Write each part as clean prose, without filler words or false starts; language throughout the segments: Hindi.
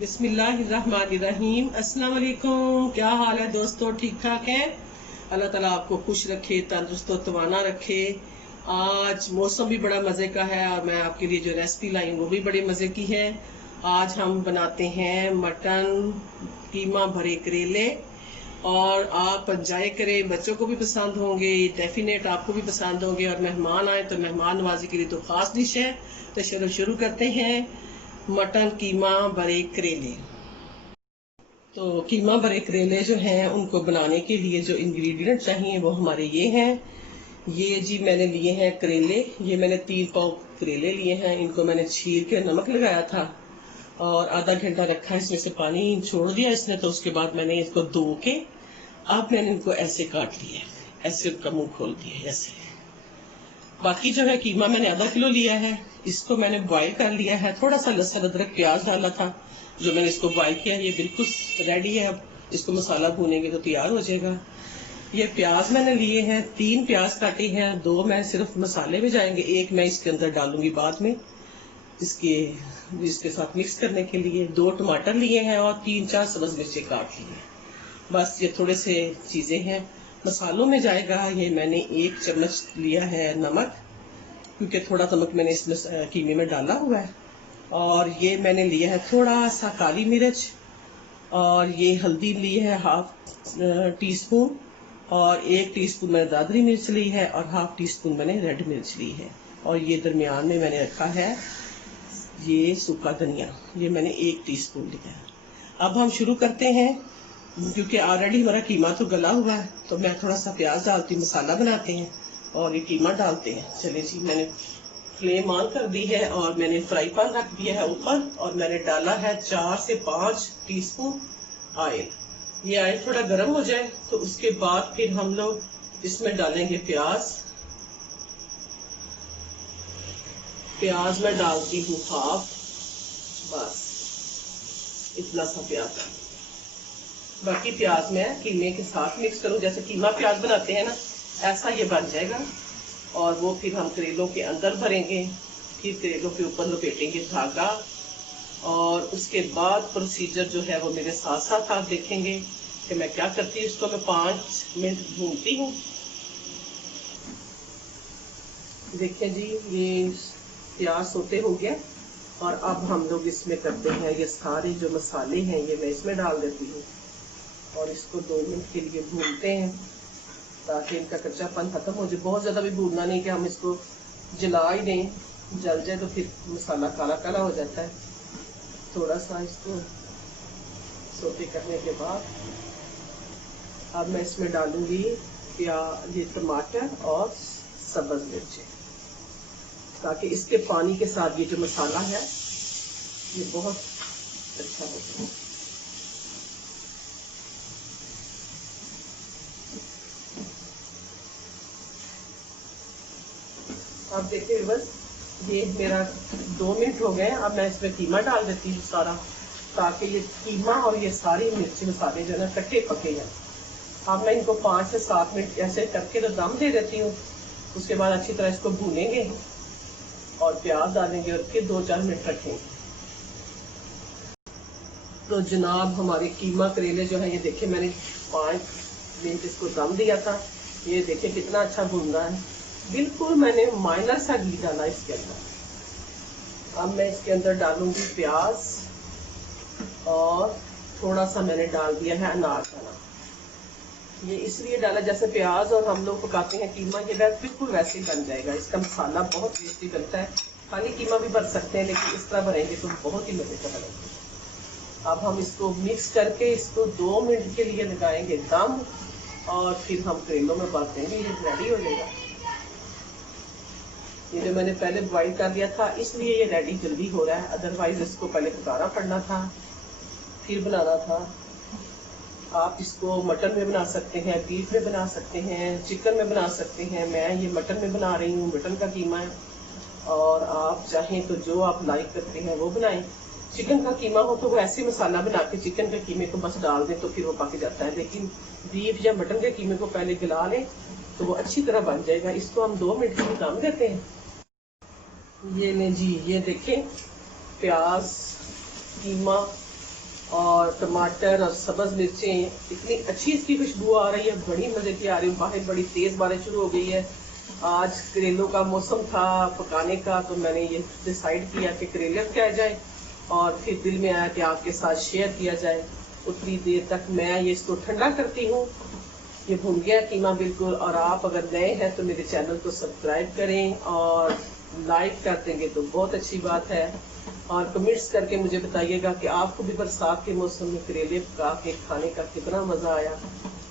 बिस्मिल्लाहिर्रहमानिर्रहीम। अस्सलाम वालेकुम। क्या हाल है दोस्तों, ठीक ठाक है? अल्लाह ताला आपको खुश रखे, तंदुरुस्त और तवाना रखे। आज मौसम भी बड़ा मज़े का है और मैं आपके लिए जो रेसिपी लाई वो भी बड़े मज़े की है। आज हम बनाते हैं मटन कीमा भरे करेले और आप एंजॉय करें, बच्चों को भी पसंद होंगे, डेफिनेट आपको भी पसंद होंगे और मेहमान आए तो मेहमान नवाजी के लिए तो खास डिश है। तो चलो शुरू करते हैं। मटन कीमा भरे करेले। तो कीमा भरे करेले जो हैं उनको बनाने के लिए जो इंग्रेडिएंट चाहिए वो हमारे ये हैं। ये जी मैंने लिए हैं करेले, ये मैंने 3 पाव करेले लिए हैं। इनको मैंने छील के नमक लगाया था और आधा घंटा रखा, इसमें से पानी छोड़ दिया इसने। तो उसके बाद मैंने इसको धो के अब मैंने इनको ऐसे काट लिया, ऐसे उनका मुंह खोल दिया ऐसे। बाकी जो है कीमा मैंने आधा किलो लिया है, इसको मैंने बॉईल कर लिया है। थोड़ा सा लहसुन अदरक प्याज डाला था जो मैंने इसको बॉईल किया। ये बिल्कुल रेडी है, अब इसको मसाला भूनेंगे तो तैयार हो जाएगा। ये प्याज मैंने लिए हैं, 3 प्याज काटे हैं, 2 मैं सिर्फ मसाले में जाएंगे, 1 मैं इसके अंदर डालूंगी बाद में इसके साथ मिक्स करने के लिए। 2 टमाटर लिए हैं और 3-4 सब्ज मिर्ची काट ली है। बस ये थोड़े से चीजें हैं। मसालों में जाएगा ये मैंने 1 चम्मच लिया है नमक, क्योंकि थोड़ा नमक मैंने इसमें कीमे में डाला हुआ है। और ये मैंने लिया है थोड़ा सा काली मिर्च, और ये हल्दी ली है 1/2 टीस्पून, और 1 टीस्पून मैंने दादरी मिर्च ली है और 1/2 टीस्पून मैंने रेड मिर्च ली है। और ये दरमियान में मैंने रखा है ये सूखा धनिया, ये मैंने 1 टीस्पून लिया है। अब हम शुरू करते हैं, क्योंकि ऑलरेडी हमारा कीमा तो गला हुआ है। तो मैं थोड़ा सा प्याज डालती हूँ, मसाला बनाते हैं और ये कीमा डालते हैं। चलिए जी, मैंने फ्लेम ऑन कर दी है और मैंने फ्राई पैन रख दिया है ऊपर, और मैंने डाला है 4 से 5 टीस्पून ऑयल। ये ऑयल थोड़ा गर्म हो जाए तो उसके बाद फिर हम लोग इसमें डालेंगे प्याज। प्याज मैं डालती हूँ 1/2, बस इतना सा प्याज। बाकी प्याज मैं कीमे के साथ मिक्स करूं, जैसे कीमा प्याज बनाते हैं ना, ऐसा ये बन जाएगा। और वो फिर हम करेलों के अंदर भरेंगे, फिर करेलों के ऊपर लपेटेंगे धागा, और उसके बाद प्रोसीजर जो है वो मेरे साथ साथ आप देखेंगे कि मैं क्या करती हूँ। इसको मैं 5 मिनट भूनती हूँ। देखिए जी, ये प्याज सोते हो गया और अब हम लोग इसमें करते हैं ये सारे जो मसाले हैं ये मैं इसमें डाल देती हूँ और इसको 2 मिनट के लिए भूनते हैं ताकि इनका कच्चापन खत्म हो जाए। बहुत ज्यादा भी भूनना नहीं कि हम इसको जला ही दें, जल जाए तो फिर मसाला काला काला हो जाता है। थोड़ा सा इसको सोते करने के बाद अब मैं इसमें डालूंगी ये टमाटर और सब्ज मिर्ची, ताकि इसके पानी के साथ ये जो मसाला है ये बहुत अच्छा होता है। अब देखिए बस ये मेरा 2 मिनट हो गए। अब मैं इसमें कीमा डाल देती हूँ सारा, ताकि ये कीमा और ये सारी मिर्ची मसाले जो है ना कट्टे पके जाए। अब मैं इनको 5 से 7 मिनट ऐसे करके तो दम दे देती हूँ। उसके बाद अच्छी तरह इसको भूनेंगे और प्याज डालेंगे और फिर 2-4 मिनट रखेंगे। तो जनाब हमारे कीमा करेले जो है ये देखिए मैंने 5 मिनट इसको दम दिया था। ये देखिए कितना अच्छा भून रहा है। बिल्कुल मैंने माइनर सा घी डाला इसके अंदर। अब मैं इसके अंदर डालूंगी प्याज और थोड़ा सा मैंने डाल दिया है अनारदाना। ये इसलिए डाला, जैसे प्याज और हम लोग पकाते हैं कीमा, ये बिल्कुल वैसे ही बन जाएगा। इसका मसाला बहुत टेस्टी बनता है। खाली कीमा भी भर सकते हैं, लेकिन इस तरह भरेंगे तो बहुत ही मजे का बनेगा। अब हम इसको मिक्स करके इसको 2 मिनट के लिए लगाएंगे दम, और फिर हम करेलों में भर देंगे। ये रेडी हो जाएगा। ये जो मैंने पहले बॉईल कर लिया था इसलिए ये रेडी जल्दी हो रहा है, अदरवाइज इसको पहले पकाना पड़ना था, फिर बनाना था। आप इसको मटन में बना सकते हैं, बीफ में बना सकते हैं, चिकन में बना सकते हैं। मैं ये मटन में बना रही हूँ, मटन का कीमा है। और आप चाहें तो जो आप लाइक करते हैं वो बनाएं। चिकन का कीमा हो तो वो ऐसे मसाला बना के चिकन के कीमे को बस डाल दें तो फिर वो पक जाता है, लेकिन बीफ या मटन के कीमे को पहले गला लें तो वो अच्छी तरह बन जाएगा। इसको हम 2 मिनट के लिए दम देते हैं। ये ले जी, ये देखें प्याज कीमा और टमाटर और सब्ज मिर्चें, इतनी अच्छी इसकी खुशबू आ रही है, बड़ी मजे की आ रही है। बाहर बड़ी तेज बारिश शुरू हो गई है। आज करेलों का मौसम था पकाने का, तो मैंने ये डिसाइड किया कि करेले पकाए जाए, और फिर दिल में आया कि आपके साथ शेयर किया जाए। उतनी देर तक मैं ये इसको ठंडा करती हूँ। ये भुन गया कीमा बिल्कुल। और आप अगर नए हैं तो मेरे चैनल को सब्सक्राइब करें और लाइक कर देंगे तो बहुत अच्छी बात है। और कमेंट्स करके मुझे बताइएगा कि आपको भी बरसात के मौसम में करेले पका के खाने का कितना मजा आया।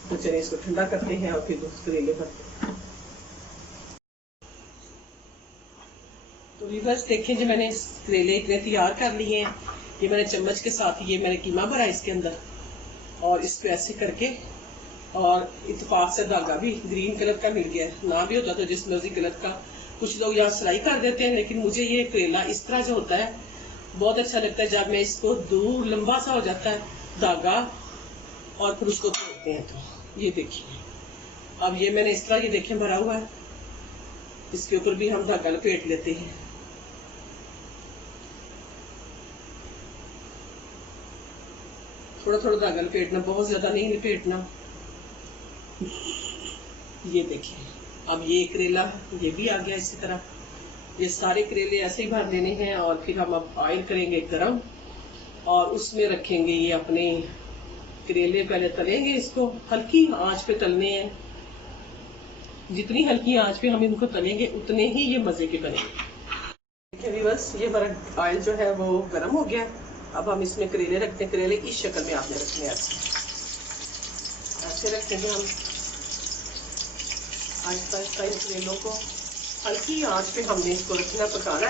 तो चलिए इसको ठंडा करते हैं और फिर करेले भरते हैं। तो व्यूअर्स देखें, जो मैंने करेले इतने तैयार कर लिए हैं, ये मैंने चम्मच के साथ ये मैंने कीमा भरा इसके अंदर, और इसको ऐसे करके, और इत्तेफाक से धागा भी ग्रीन कलर का मिल गया है। ना भी होता तो जिस मर्जी कलर का, कुछ लोग यहाँ सिलाई कर देते हैं, लेकिन मुझे ये करेला इस तरह जो होता है बहुत अच्छा लगता है। जब मैं इसको दूर लंबा सा हो जाता है धागा और फिर उसको तोड़ते हैं, तो ये देखिए अब ये मैंने इस तरह ये देखें भरा हुआ है, इसके ऊपर भी हम धागा लपेट लेते हैं। थोड़ा थोड़ा धागा लपेटना, बहुत ज्यादा नहीं लपेटना। ये देखिए अब ये करेला ये भी आ गया इसी तरह। ये सारे करेले ऐसे ही भर लेने हैं, और फिर हम अब ऑयल करेंगे गरम, और उसमें रखेंगे ये अपने करेले। पहले तलेंगे इसको, हल्की आंच पे तलने हैं। जितनी हल्की आंच पे हम इनको तलेंगे उतने ही ये मजे के बनेंगे। देखिए बस ये हमारा ऑयल जो है वो गरम हो गया। अब हम इसमें करेले रखते हैं। करेले इस शक्ल में आपने रखने हैं, ऐसे रखेंगे हम। आहिस्ता आहिस्ता इन करेलों को हल्की आंच पे हमने इसको रखना, पकाना,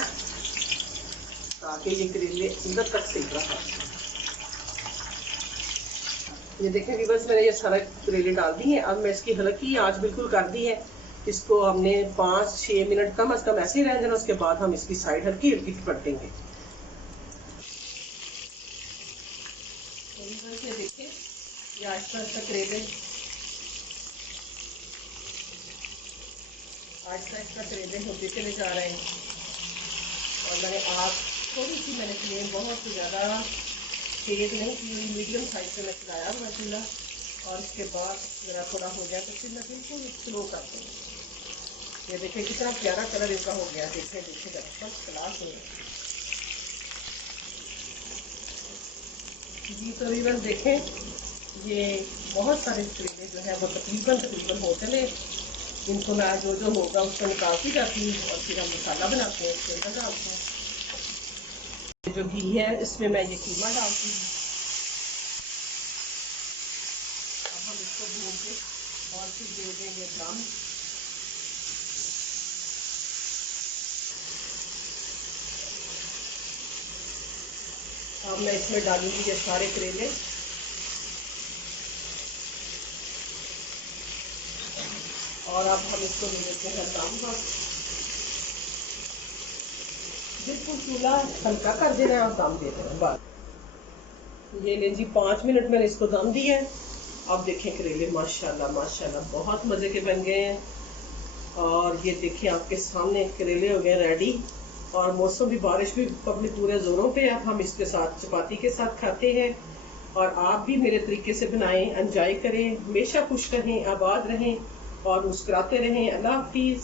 ताकि ये करेले अंदर तक सेक रहा। ये देखेंगे बस मैंने ये सारा करेले डाल दिए हैं। अब मैं इसकी हल्की आंच बिल्कुल कर दी है। इसको हमने 5-6 मिनट कम अज कम ऐसे ही रह जाना। उसके बाद हम इसकी साइड हल्की हल्की पलटेंगे। ये देखिए ये आहिस्ता आहिस्ता करेले होते चले जा रहे हैं। और मैंने आग थोड़ी सी फ्लेम बहुत ज्यादा तेज नहीं की हुई, मीडियम साइज पे मैं चलाया हुआ चूल्हा। और इसके बाद मेरा थोड़ा हो जाए तो फिर मैं बिल्कुल स्लो कर दूँगी। ये देखिए कितना प्यारा कलर इसका हो गया। देखिए देखिए फर्स्ट क्लास हो गया जी। तकरीबन देखें ये बहुत सारे करेले जो है वो तकरीबन होते हैं। इनको मैं जो जो होगा उसको निकालती जाती हूँ, और फिर हम मसाला बनाते हैं, तेल डालते हैं। जो घी है इसमें मैं ये कीमा डालती हूँ। अब हम इसको भून के और फिर दे देंगे दम। अब मैं इसमें डालूंगी ये सारे करेले, और अब हम इसको ले लेते हैं दम पर। बिल्कुल चूल्हा हल्का कर देना है और दम दे देना बस। ये ले जी 5 मिनट मैंने इसको दम दिया है। अब देखें करेले माशाल्लाह माशाल्लाह बहुत मजे के बन गए हैं। और ये देखिए आपके सामने करेले हो गए रेडी। और मौसम भी, बारिश भी अपने पूरे जोरों पे। अब हम इसके साथ चपाती के साथ खाते हैं। और आप भी मेरे तरीके से बनाएं, एंजॉय करें। हमेशा खुश रहें, आबाद रहें और मुस्कुराते रहें। अल्लाह हाफिज।